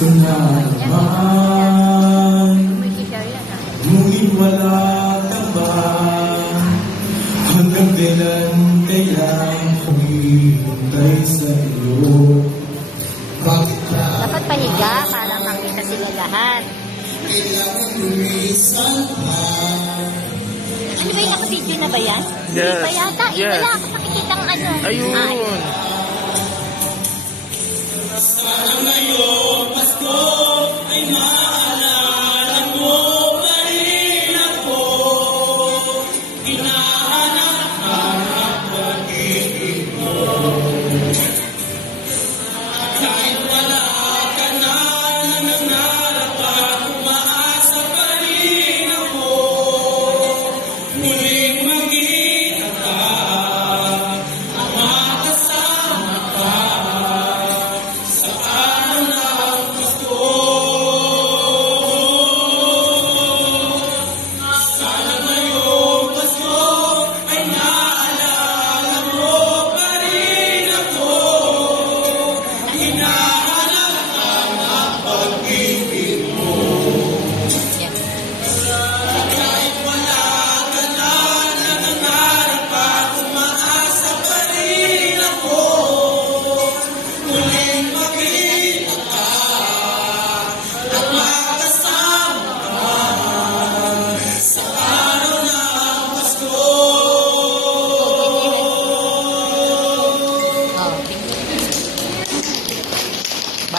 ko na naman, ngunit wala ka ba? Hanggang kailan kaya humihintay sa iyo? Bakit ka? Dapat pahiga para makita sila lahat. Kailangan lumisan pa. Ano ba yung naka-video na ba yan? Yes. Hindi pa yata. Yes. Wala ako nakikita ng ano. Ayun. Ay.